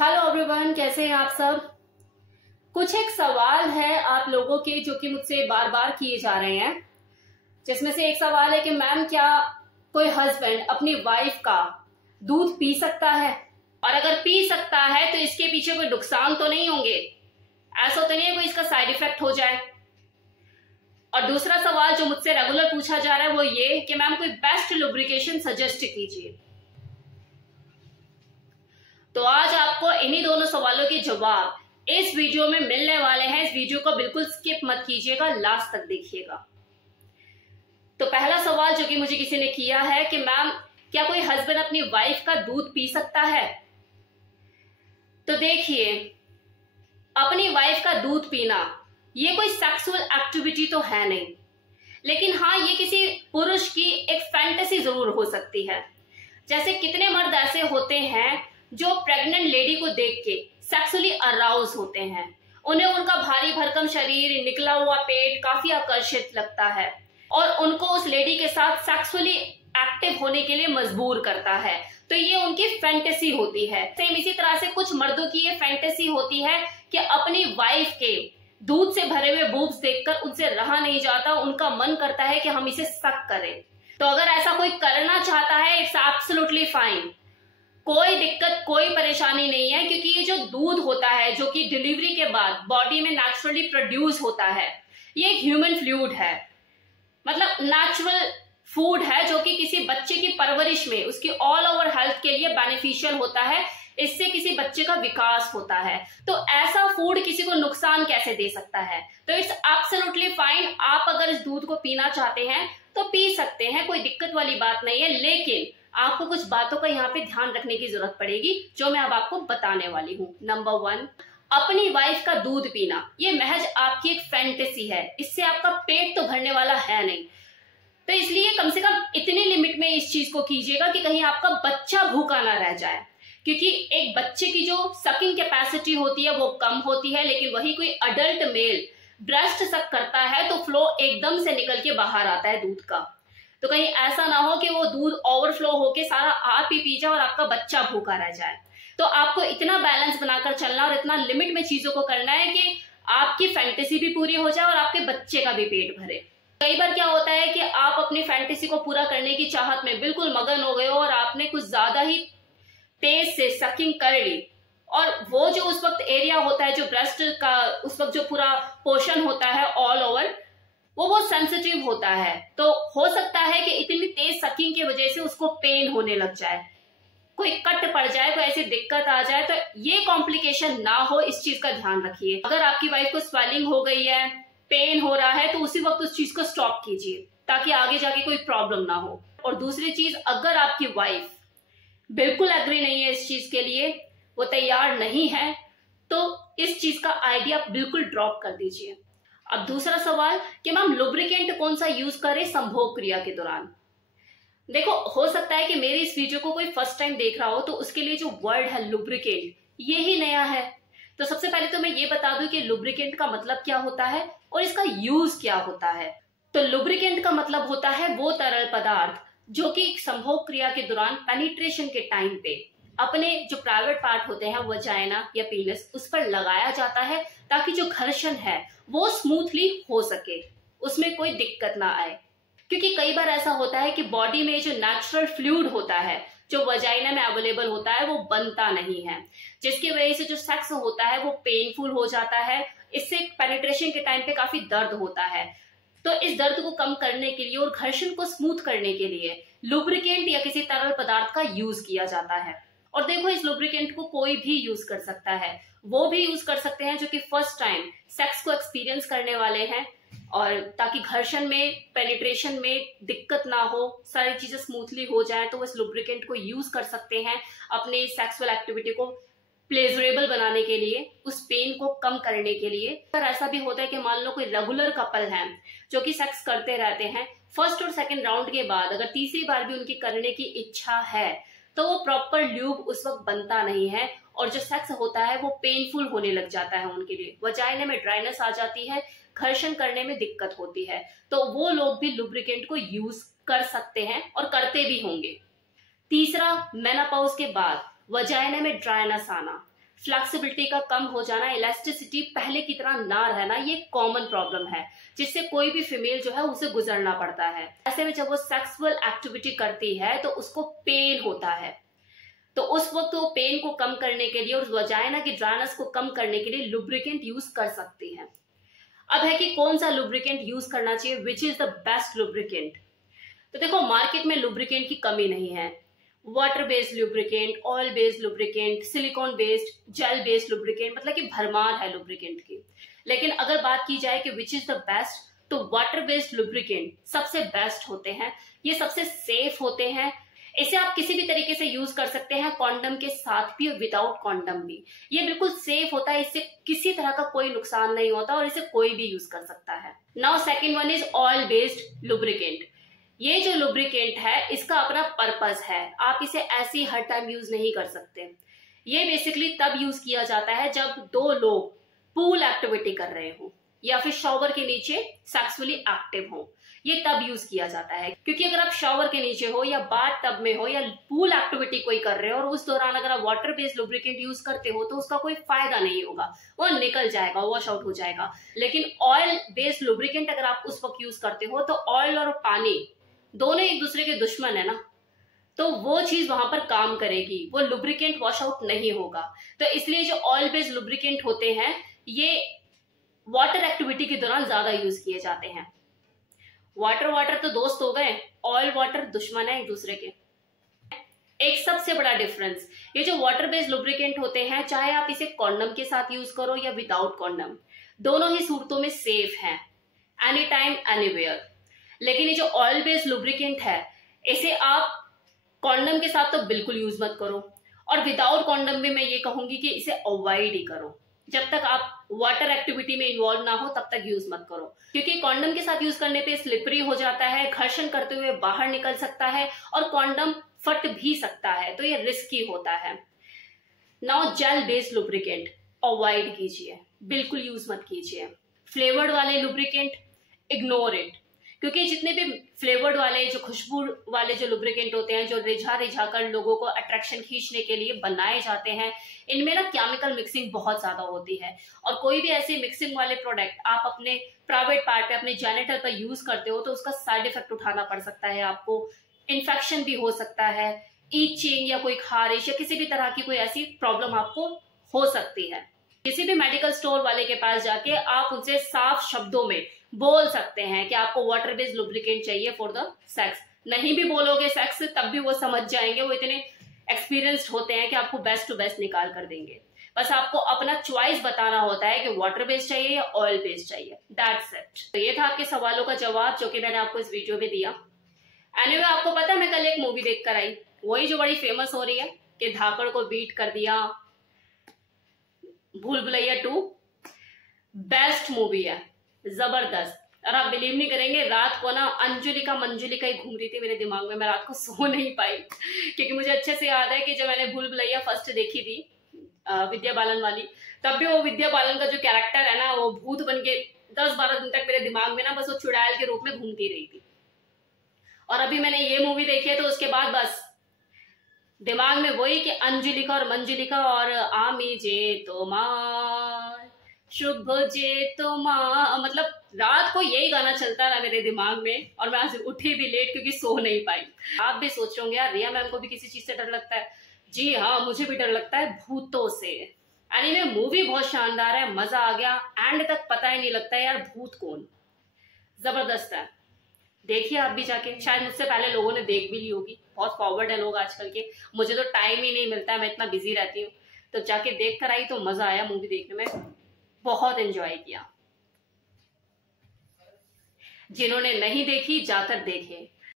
Hello everyone, कैसे हैं आप सब। कुछ एक सवाल है आप लोगों के जो कि मुझसे बार बार किए जा रहे हैं, जिसमें से एक सवाल है कि मैम क्या कोई हस्बैंड अपनी वाइफ का दूध पी सकता है, और अगर पी सकता है तो इसके पीछे कोई नुकसान तो नहीं होंगे, ऐसा तो नहीं है कोई इसका साइड इफेक्ट हो जाए। और दूसरा सवाल जो मुझसे रेगुलर पूछा जा रहा है वो ये कि मैम कोई बेस्ट लुब्रिकेशन सजेस्ट कीजिए। तो आज आपको इन्हीं दोनों सवालों के जवाब इस वीडियो में मिलने वाले हैं। इस वीडियो को बिल्कुल स्किप मत कीजिएगा, लास्ट तक देखिएगा। तो पहला सवाल जो कि मुझे किसी ने किया है कि मैम क्या कोई हस्बैंड अपनी वाइफ का दूध पी सकता है। तो देखिए, अपनी वाइफ का दूध पीना ये कोई सेक्सुअल एक्टिविटी तो है नहीं, लेकिन हाँ ये किसी पुरुष की एक फैंटेसी जरूर हो सकती है। जैसे कितने मर्द ऐसे होते हैं जो प्रेग्नेंट लेडी को देख के सेक्सुअली अराउज होते हैं, उन्हें उनका भारी भरकम शरीर, निकला हुआ पेट काफी आकर्षित लगता है और उनको उस लेडी के साथ सेक्सुअली एक्टिव होने के लिए मजबूर करता है। तो ये उनकी फैंटेसी होती है। सेम इसी तरह से कुछ मर्दों की ये फैंटेसी होती है कि अपनी वाइफ के दूध से भरे हुए बूब्स देखकर उनसे रहा नहीं जाता, उनका मन करता है कि हम इसे सक करें। तो अगर ऐसा कोई करना चाहता है, इट्स एब्सोल्युटली फाइन, कोई दिक्कत कोई परेशानी नहीं है, क्योंकि ये जो दूध होता है जो कि डिलीवरी के बाद बॉडी में नेचुरली प्रोड्यूस होता है, ये एक ह्यूमन फ्लूइड है, मतलब नेचुरल फूड है जो कि किसी बच्चे की परवरिश में उसकी ऑल ओवर हेल्थ के लिए बेनिफिशियल होता है। इससे किसी बच्चे का विकास होता है। तो ऐसा फूड किसी को नुकसान कैसे दे सकता है। तो इट्स एब्सोल्युटली फाइन, आप अगर इस दूध को पीना चाहते हैं तो पी सकते हैं, कोई दिक्कत वाली बात नहीं है। लेकिन आपको कुछ बातों का यहाँ पे ध्यान रखने की जरूरत पड़ेगी जो मैं अब आपको बताने वाली हूँ। नंबर 1, अपनी वाइफ का दूध पीना ये महज आपकी एक फैंटेसी है, इससे आपका पेट तो भरने वाला है नहीं। तो इसलिए कम से कम इतनी लिमिट में इस चीज को कीजिएगा कि कहीं आपका बच्चा भूखा ना रह जाए, क्योंकि एक बच्चे की जो सकिंग कैपेसिटी होती है वो कम होती है, लेकिन वही कोई अडल्ट मेल ब्रेस्ट सक करता है तो फ्लो एकदम से निकल के बाहर आता है दूध का। तो कहीं ऐसा ना हो कि वो दूध ओवरफ्लो होके सारा आप ही पी जाए और आपका बच्चा भूखा रह जाए। तो आपको इतना बैलेंस बनाकर चलना और इतना लिमिट में चीजों को करना है कि आपकी फैंटेसी भी पूरी हो जाए और आपके बच्चे का भी पेट भरे। कई बार क्या होता है कि आप अपनी फैंटेसी को पूरा करने की चाहत में बिल्कुल मगन हो गए हो और आपने कुछ ज्यादा ही तेज से सकिंग कर ली, और वो जो उस वक्त एरिया होता है जो ब्रेस्ट का उस वक्त जो पूरा पोर्शन होता है ऑल ओवर, वो बहुत सेंसिटिव होता है। तो हो सकता है कि इतनी तेज सकिंग की वजह से उसको पेन होने लग जाए, कोई कट पड़ जाए, कोई ऐसी दिक्कत आ जाए। तो ये कॉम्प्लिकेशन ना हो, इस चीज का ध्यान रखिए। अगर आपकी वाइफ को स्वेलिंग हो गई है, पेन हो रहा है, तो उसी वक्त उस चीज को स्टॉप कीजिए ताकि आगे जाके कोई प्रॉब्लम ना हो। और दूसरी चीज, अगर आपकी वाइफ बिल्कुल एग्री नहीं है इस चीज के लिए, वो तैयार नहीं है, तो इस चीज का आइडिया बिल्कुल ड्रॉप कर दीजिए। अब दूसरा सवाल कि मैम लुब्रिकेंट कौन सा यूज करें संभोग क्रिया के दौरान। देखो, हो सकता है कि मेरी इस वीडियो को कोई फर्स्ट टाइम देख रहा हो तो उसके लिए जो वर्ड है लुब्रिकेंट, ये ही नया है। तो सबसे पहले तो मैं ये बता दूं कि लुब्रिकेंट का मतलब क्या होता है और इसका यूज क्या होता है। तो लुब्रिकेंट का मतलब होता है वो तरल पदार्थ जो कि संभोग क्रिया के दौरान पेनिट्रेशन के टाइम पे अपने जो प्राइवेट पार्ट होते हैं वजाइना या पीनस, उस पर लगाया जाता है ताकि जो घर्षण है वो स्मूथली हो सके, उसमें कोई दिक्कत ना आए। क्योंकि कई बार ऐसा होता है कि बॉडी में जो नेचुरल फ्लूइड होता है जो वजाइना में अवेलेबल होता है वो बनता नहीं है, जिसकी वजह से जो सेक्स होता है वो पेनफुल हो जाता है। इससे पेनिट्रेशन के टाइम पे काफी दर्द होता है। तो इस दर्द को कम करने के लिए और घर्षण को स्मूथ करने के लिए लुब्रिकेंट या किसी तरल पदार्थ का यूज किया जाता है। और देखो, इस लुब्रिकेंट को कोई भी यूज कर सकता है, वो भी यूज कर सकते हैं जो कि फर्स्ट टाइम सेक्स को एक्सपीरियंस करने वाले हैं, और ताकि घर्षण में, पेनिट्रेशन में दिक्कत ना हो, सारी चीजें स्मूथली हो जाए, तो वो इस लुब्रिकेंट को यूज कर सकते हैं अपने सेक्सुअल एक्टिविटी को प्लेजरेबल बनाने के लिए, उस पेन को कम करने के लिए। अगर ऐसा भी होता है कि मान लो कोई रेगुलर कपल है जो कि सेक्स करते रहते हैं, फर्स्ट और सेकंड राउंड के बाद अगर तीसरी बार भी उनकी करने की इच्छा है तो वो प्रॉपर ल्यूब उस वक्त बनता नहीं है और जो सेक्स होता है वो पेनफुल होने लग जाता है उनके लिए, वजाइना में ड्राइनेस आ जाती है, घर्षण करने में दिक्कत होती है। तो वो लोग भी लुब्रिकेंट को यूज कर सकते हैं और करते भी होंगे। तीसरा, मेनोपॉज के बाद वजाइना में ड्राइनेस आना, फ्लेक्सिबिलिटी का कम हो जाना, इलास्टिसिटी पहले की तरह ना रहना, ये कॉमन प्रॉब्लम है जिससे कोई भी फीमेल जो है उसे गुजरना पड़ता है। ऐसे में जब वो सेक्सुअल एक्टिविटी करती है तो उसको पेन होता है, तो उस वक्त वो पेन को कम करने के लिए और वजाइना की ड्राइनेस को कम करने के लिए लुब्रिकेंट यूज कर सकती है। अब है कि कौन सा लुब्रिकेंट यूज करना चाहिए, which is the best lubricant. तो देखो, मार्केट में लुब्रिकेंट की कमी नहीं है। Water based lubricant, oil based lubricant, silicon based, gel based lubricant, मतलब कि भरमार है लुब्रिकेंट की। लेकिन अगर बात की जाए कि विच इज द बेस्ट, तो वाटर बेस्ड लुब्रिकेंट सबसे बेस्ट होते हैं, ये सबसे सेफ होते हैं। इसे आप किसी भी तरीके से यूज कर सकते हैं, कॉन्डम के साथ भी और विदाउट कॉन्डम भी। ये बिल्कुल सेफ होता है, इससे किसी तरह का कोई नुकसान नहीं होता और इसे कोई भी यूज कर सकता है। Now second one is oil based lubricant. ये जो लुब्रिकेंट है इसका अपना पर्पस है, आप इसे ऐसे ही हर टाइम यूज नहीं कर सकते। ये बेसिकली तब यूज किया जाता है जब दो लोग पूल एक्टिविटी कर रहे हो या फिर शॉवर के नीचे सेक्सुअली एक्टिव हो, ये तब यूज किया जाता है। क्योंकि अगर आप शॉवर के नीचे हो या बाथ टब में हो या पूल एक्टिविटी कोई कर रहे हो और उस दौरान अगर आप वाटर बेस्ड लुब्रिकेंट यूज करते हो तो उसका कोई फायदा नहीं होगा, वो निकल जाएगा, वॉश आउट हो जाएगा। लेकिन ऑयल बेस्ड लुब्रिकेंट अगर आप उस वक्त यूज करते हो तो ऑयल और पानी दोनों एक दूसरे के दुश्मन है ना, तो वो चीज वहां पर काम करेगी, वो लुब्रिकेंट वॉश आउट नहीं होगा। तो इसलिए जो ऑयल बेस्ड लुब्रिकेंट होते हैं ये वाटर एक्टिविटी के दौरान ज्यादा यूज किए जाते हैं। वाटर वाटर तो दोस्त हो गए, ऑयल वाटर दुश्मन है एक दूसरे के। एक सबसे बड़ा डिफरेंस, ये जो वाटर बेस्ड लुब्रिकेंट होते हैं, चाहे आप इसे कॉन्डम के साथ यूज करो या विदाउट कॉन्डम, दोनों ही सूरतों में सेफ हैं, एनी टाइम एनीवेयर। लेकिन ये जो ऑयल बेस्ड लुब्रिकेंट है इसे आप कॉन्डम के साथ तो बिल्कुल यूज मत करो, और विदाउट कॉन्डम भी मैं ये कहूंगी कि इसे अवॉइड ही करो। जब तक आप वाटर एक्टिविटी में इन्वॉल्व ना हो तब तक यूज मत करो, क्योंकि कॉन्डम के साथ यूज करने पे स्लिपरी हो जाता है, घर्षण करते हुए बाहर निकल सकता है और कॉन्डम फट भी सकता है, तो ये रिस्की होता है। Now gel based lubricant avoid कीजिए, बिल्कुल यूज मत कीजिए। फ्लेवर्ड वाले लुब्रिकेंट इग्नोर इट, क्योंकि जितने भी फ्लेवर्ड वाले जो खुशबू वाले जो लुब्रिकेंट होते हैं, जो रिझा रिझा कर लोगों को अट्रैक्शन खींचने के लिए बनाए जाते हैं, इनमें ना केमिकल मिक्सिंग बहुत ज्यादा होती है। और कोई भी ऐसे मिक्सिंग वाले प्रोडक्ट आप अपने प्राइवेट पार्ट पे, अपने जेनिटल पर यूज करते हो तो उसका साइड इफेक्ट उठाना पड़ सकता है आपको, इन्फेक्शन भी हो सकता है, ईचिंग या कोई खारिश या किसी भी तरह की कोई ऐसी प्रॉब्लम आपको हो सकती है। किसी भी मेडिकल स्टोर वाले के पास जाके आप उनसे साफ शब्दों में बोल सकते हैं कि आपको वाटर बेस्ड लुब्रिकेंट चाहिए फॉर द सेक्स। नहीं भी बोलोगे सेक्स तब भी वो समझ जाएंगे, वो इतने एक्सपीरियंस्ड होते हैं कि आपको बेस्ट टू बेस्ट निकाल कर देंगे। बस आपको अपना चॉइस बताना होता है कि वाटर बेस्ड चाहिए या ऑयल बेस्ड चाहिए, दैट्स इट। तो ये था आपके सवालों का जवाब जो कि मैंने आपको इस वीडियो में दिया। एनीवे, आपको पता है मैं कल एक मूवी देख कर आई, वही जो बड़ी फेमस हो रही है कि धाकड़ को बीट कर दिया, भूल भुलैया 2 बेस्ट मूवी है, जबरदस्त। और आप बिलीव नहीं करेंगे, रात को ना अंजुलिका मंजुलिका ही घूम रही थी मेरे दिमाग में, मैं रात को सो नहीं पाई, क्योंकि मुझे अच्छे से याद है कि जब मैंने भूल भुलैया फर्स्ट देखी थी विद्या बालन वाली, तब भी वो विद्या बालन का जो कैरेक्टर है ना, वो भूत बन के 10-12 दिन तक मेरे दिमाग में ना बस वो चुड़ैल के रूप में घूमती रही थी। और अभी मैंने ये मूवी देखी है तो उसके बाद बस दिमाग में वही कि अंजुलिका और मंजुलिका और आमी जे तोमार शुभ जे तोमार, मतलब रात को यही गाना चलता रहा मेरे दिमाग में और मैं आज उठी भी लेट क्योंकि सो नहीं पाई। आप भी सोच रहे होंगे यार रिया मैम को भी किसी चीज से डर लगता है। जी हाँ, मुझे भी डर लगता है भूतों से। एनीवे, मूवी बहुत शानदार है, मजा आ गया, एंड तक पता ही नहीं लगता है यार भूत कौन, जबरदस्त है। देखिए आप भी जाके, शायद मुझसे पहले लोगों ने देख भी ली होगी, बहुत फॉरवर्ड है लोग आजकल के, मुझे तो टाइम ही नहीं मिलता है, मैं इतना बिजी रहती हूँ। तो जाके देख कर आई तो मजा आया, मूवी देखने में बहुत एंजॉय किया। जिन्होंने नहीं देखी जाकर देखें।